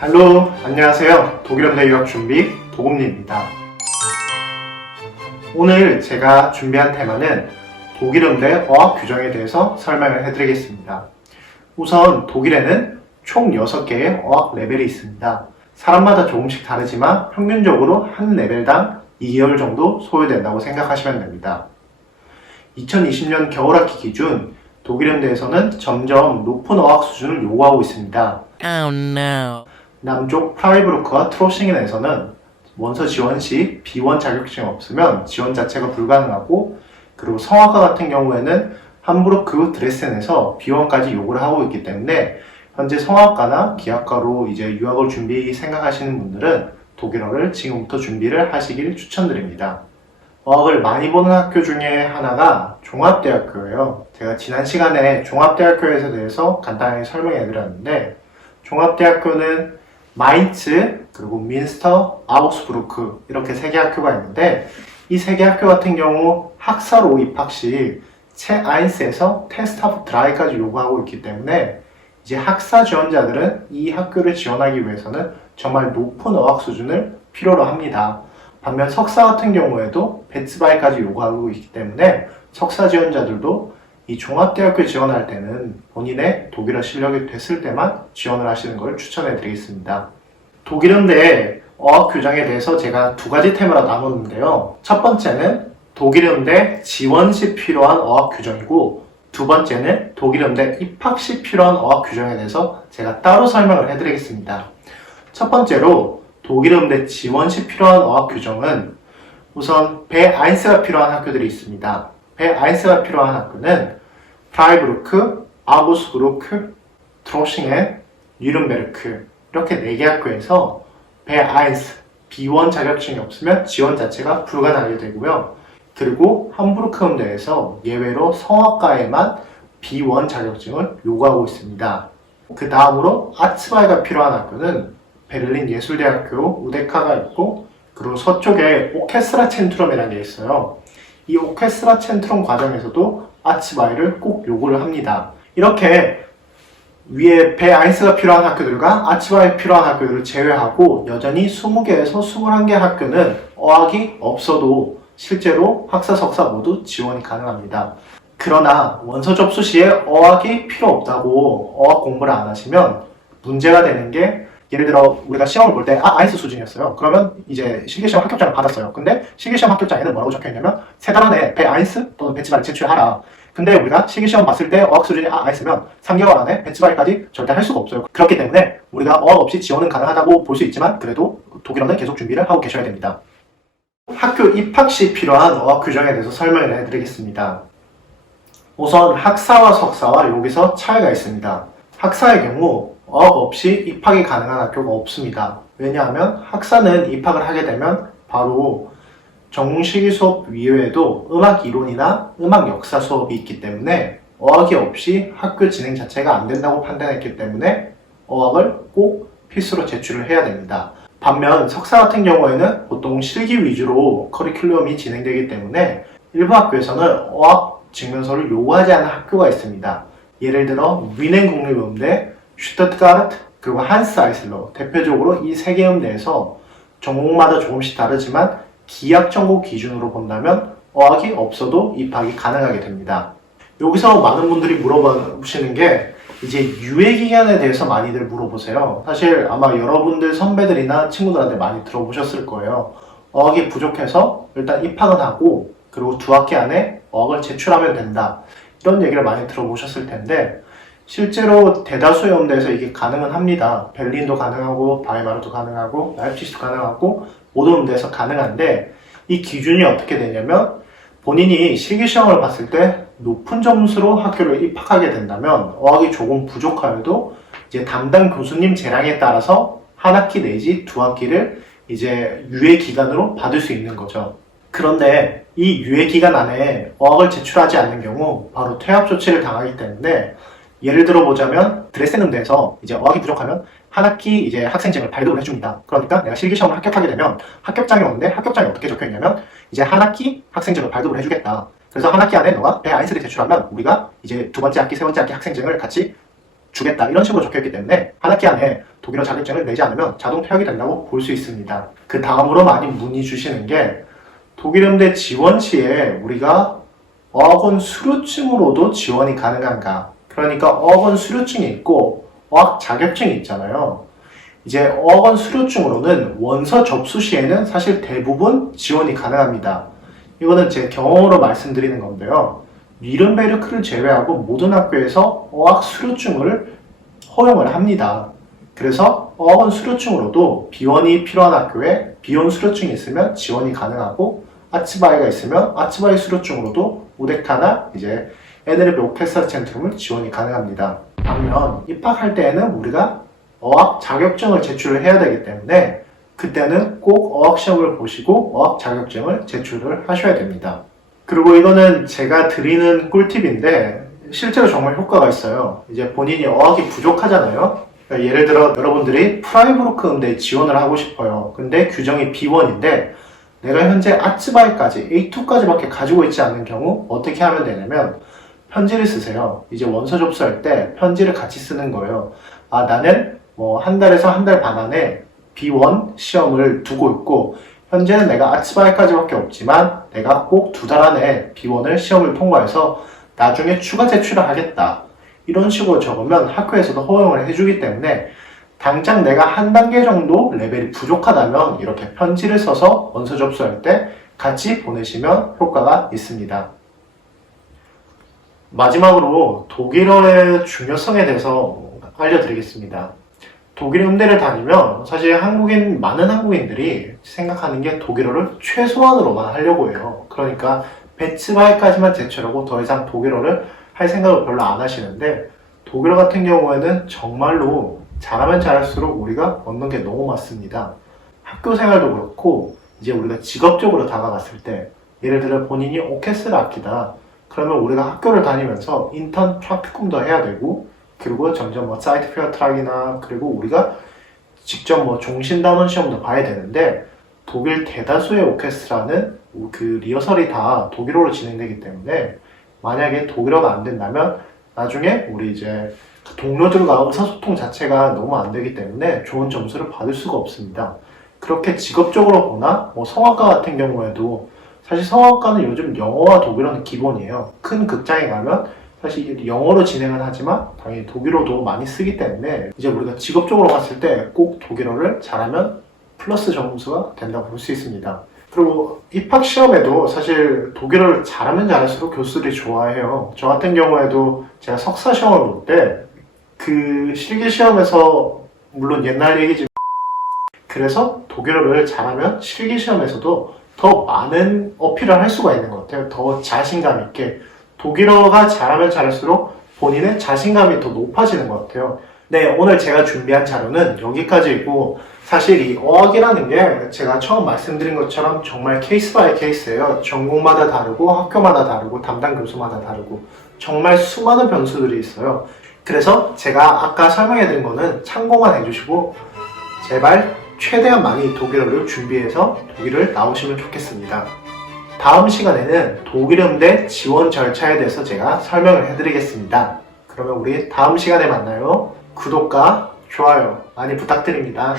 할로, 안녕하세요. 독일어대 유학 준비 도금리입니다. 오늘 제가 준비한 테마는 독일어대 어학 규정에 대해서 설명을 해드리겠습니다. 우선 독일에는 총 6개의 어학 레벨이 있습니다. 사람마다 조금씩 다르지만 평균적으로 한 레벨당 2개월 정도 소요된다고 생각하시면 됩니다. 2020년 겨울학기 기준 독일현대에서는 점점 높은 어학 수준을 요구하고 있습니다. Oh no. 남쪽 프라이부르크와 트로싱엔에서는 원서 지원 시 B1 자격증이 없으면 지원 자체가 불가능하고, 그리고 성악과 같은 경우에는 함부르크 드레센에서 B1까지 요구를 하고 있기 때문에 현재 성악과나 기악과로 이제 유학을 생각하시는 분들은 독일어를 지금부터 준비를 하시길 추천드립니다. 어학을 많이 보는 학교 중에 하나가 종합대학교예요. 제가 지난 시간에 종합대학교에 대해서 간단하게 설명해 드렸는데, 종합대학교는 마인츠, 그리고 민스터, 아우스부르크 이렇게 3개 학교가 있는데, 이 3개 학교 같은 경우 학사로 입학 시 채1에서 테스트하프 드라이까지 요구하고 있기 때문에 이제 학사 지원자들은 이 학교를 지원하기 위해서는 정말 높은 어학 수준을 필요로 합니다. 반면 석사 같은 경우에도 베츠바이까지 요구하고 있기 때문에 석사 지원자들도 이 종합대학교 지원할 때는 본인의 독일어 실력이 됐을 때만 지원을 하시는 걸 추천해 드리겠습니다. 독일현대 어학 규정에 대해서 제가 2가지 테마로 나눴는데요. 첫 번째는 독일현대 지원 시 필요한 어학 규정이고, 두 번째는 독일현대 입학 시 필요한 어학 규정에 대해서 제가 따로 설명을 해드리겠습니다. 첫 번째로 독일현대 지원 시 필요한 어학 규정은 우선 B1가 필요한 학교들이 있습니다. B1가 필요한 학교는 프라이부르크, 아우스부르크, 트로싱엔, 뉘른베르크 이렇게 4개 학교에서 B1, B1 자격증이 없으면 지원 자체가 불가능하게 되고요. 그리고 함부르크 음대에서 예외로 성악과에만 B1 자격증을 요구하고 있습니다. 그 다음으로 아츠바이가 필요한 학교는 베를린 예술대학교 우데카가 있고, 그리고 서쪽에 오케스트라 첸트럼이라는 게 있어요. 이 오케스트라 첸트럼 과정에서도 아츠바이를 꼭 요구를 합니다. 이렇게 위에 B1가 필요한 학교들과 아츠바이 필요한 학교들을 제외하고 여전히 20개에서 21개 학교는 어학이 없어도 실제로 학사, 석사 모두 지원이 가능합니다. 그러나 원서 접수 시에 어학이 필요 없다고 어학 공부를 안 하시면 문제가 되는 게, 예를 들어 우리가 시험을 볼 때 아이스 수준이었어요. 그러면 이제 실기시험 합격장을 받았어요. 근데 실기시험 합격장에는 뭐라고 적혀있냐면 3달 안에 B1 또는 베츠바이를 제출하라. 근데 우리가 실기시험 봤을 때 어학 수준이 아이스면 3개월 안에 베츠바이까지 절대 할 수가 없어요. 그렇기 때문에 우리가 어학 없이 지원은 가능하다고 볼 수 있지만 그래도 독일어는 계속 준비를 하고 계셔야 됩니다. 학교 입학 시 필요한 어학 규정에 대해서 설명을 해드리겠습니다. 우선 학사와 석사와 여기서 차이가 있습니다. 학사의 경우 어학 없이 입학이 가능한 학교가 없습니다. 왜냐하면 학사는 입학을 하게 되면 바로 전공실기 수업 이외에도 음악 이론이나 음악 역사 수업이 있기 때문에 어학이 없이 학교 진행 자체가 안 된다고 판단했기 때문에 어학을 꼭 필수로 제출을 해야 됩니다. 반면 석사 같은 경우에는 보통 실기 위주로 커리큘럼이 진행되기 때문에 일부 학교에서는 어학 증명서를 요구하지 않은 학교가 있습니다. 예를 들어 위넨 국립음대, 슈투트가르트, 그리고 한스 아이슬러, 대표적으로 이 3개 음대에서 전공마다 조금씩 다르지만 기악 전공 기준으로 본다면 어학이 없어도 입학이 가능하게 됩니다. 여기서 많은 분들이 물어보시는 게 이제 유예 기간에 대해서 많이들 물어보세요. 사실 아마 여러분들 선배들이나 친구들한테 많이 들어보셨을 거예요. 어학이 부족해서 일단 입학은 하고 그리고 2학기 안에 어학을 제출하면 된다, 이런 얘기를 많이 들어보셨을 텐데, 실제로 대다수의 음대에서 이게 가능은 합니다. 베를린도 가능하고 바이마르도 가능하고 라이프치히도 가능하고 모든 음대에서 가능한데, 이 기준이 어떻게 되냐면 본인이 실기시험을 봤을 때 높은 점수로 학교를 입학하게 된다면 어학이 조금 부족하여도 이제 담당 교수님 재량에 따라서 한 학기 내지 2학기를 이제 유예 기간으로 받을 수 있는 거죠. 그런데 이 유예 기간 안에 어학을 제출하지 않는 경우 바로 퇴학 조치를 당하기 때문에, 예를 들어 보자면 드레센 음대에서 이제 어학이 부족하면 한 학기 이제 학생증을 발급을 해줍니다. 그러니까 내가 실기시험을 합격하게 되면 합격장이 오는데, 합격장에 어떻게 적혀있냐면 이제 한 학기 학생증을 발급을 해주겠다. 그래서 한 학기 안에 너가 B1를 제출하면 우리가 이제 2번째 학기, 3번째 학기 학생증을 같이 주겠다 이런 식으로 적혀있기 때문에 한 학기 안에 독일어 자격증을 내지 않으면 자동 퇴학이 된다고 볼 수 있습니다. 그 다음으로 많이 문의 주시는 게 독일음대 지원 시에 우리가 어학원 수료증으로도 지원이 가능한가? 그러니까 어학원 수료증이 있고 어학 자격증이 있잖아요. 이제 어학원 수료증으로는 원서 접수 시에는 사실 대부분 지원이 가능합니다. 이거는 제 경험으로 말씀드리는 건데요. 뉘른베르크를 제외하고 모든 학교에서 어학 수료증을 허용을 합니다. 그래서 어학원 수료증으로도 비원이 필요한 학교에 비원 수료증이 있으면 지원이 가능하고 아츠바이가 있으면 아츠바이 수료증으로도 우데카나 이제 NLP 오케스트라 챈트룸을 지원이 가능합니다. 반면 입학할 때에는 우리가 어학 자격증을 제출을 해야 되기 때문에 그때는 꼭 어학 시험을 보시고 어학 자격증을 제출을 하셔야 됩니다. 그리고 이거는 제가 드리는 꿀팁인데 실제로 정말 효과가 있어요. 이제 본인이 어학이 부족하잖아요. 그러니까 예를 들어 여러분들이 프라이부르크 음대에 지원을 하고 싶어요. 근데 규정이 B1인데 내가 현재 아츠바이까지 A2까지밖에 가지고 있지 않는 경우 어떻게 하면 되냐면 편지를 쓰세요. 이제 원서 접수할 때 편지를 같이 쓰는 거예요. 아, 나는 뭐 한 달에서 한 달 반 안에 B1 시험을 두고 있고 현재는 내가 아츠바이까지밖에 없지만 내가 꼭 2달 안에 B1을 시험을 통과해서 나중에 추가 제출을 하겠다. 이런 식으로 적으면 학교에서도 허용을 해주기 때문에 당장 내가 한 단계 정도 레벨이 부족하다면 이렇게 편지를 써서 원서 접수할 때 같이 보내시면 효과가 있습니다. 마지막으로 독일어의 중요성에 대해서 알려드리겠습니다. 독일 음대를 다니면 사실 많은 한국인들이 생각하는 게 독일어를 최소한으로만 하려고 해요. 그러니까 배츠바이까지만 제출하고 더 이상 독일어를 할 생각을 별로 안 하시는데 독일어 같은 경우에는 정말로 잘하면 잘할수록 우리가 얻는 게 너무 많습니다. 학교 생활도 그렇고 이제 우리가 직업적으로 다가갔을 때 예를 들어 본인이 오케스트라 악기다. 그러면 우리가 학교를 다니면서 인턴 프락티쿰도 해야 되고 그리고 점점 뭐 사이트 페어트락이나 그리고 우리가 직접 뭐 종신단원 시험도 봐야 되는데 독일 대다수의 오케스트라는 그 리허설이 다 독일어로 진행되기 때문에 만약에 독일어가 안 된다면 나중에 우리 이제 동료들과 의사소통 자체가 너무 안 되기 때문에 좋은 점수를 받을 수가 없습니다. 그렇게 직업적으로 보나 뭐 성악가 같은 경우에도 사실 성악가는 요즘 영어와 독일어는 기본이에요. 큰 극장에 가면 사실 영어로 진행은 하지만 당연히 독일어도 많이 쓰기 때문에 이제 우리가 직업적으로 갔을 때 꼭 독일어를 잘하면 플러스 점수가 된다고 볼 수 있습니다. 그리고 입학 시험에도 사실 독일어를 잘하면 잘할수록 교수들이 좋아해요. 저 같은 경우에도 제가 석사 시험을 볼 때 그 실기 시험에서 물론 옛날 얘기지만 그래서 독일어를 잘하면 실기 시험에서도 더 많은 어필을 할 수가 있는 것 같아요. 더 자신감 있게 독일어가 잘하면 잘할수록 본인의 자신감이 더 높아지는 것 같아요. 네, 오늘 제가 준비한 자료는 여기까지이고 사실 이 어학이라는 게 제가 처음 말씀드린 것처럼 정말 케이스 바이 케이스예요. 전공마다 다르고 학교마다 다르고 담당 교수마다 다르고 정말 수많은 변수들이 있어요. 그래서 제가 아까 설명해드린 거는 참고만 해주시고 제발 최대한 많이 독일어를 준비해서 독일을 나오시면 좋겠습니다. 다음 시간에는 독일음대 지원 절차에 대해서 제가 설명을 해드리겠습니다. 그러면 우리 다음 시간에 만나요. 구독과 좋아요 많이 부탁드립니다.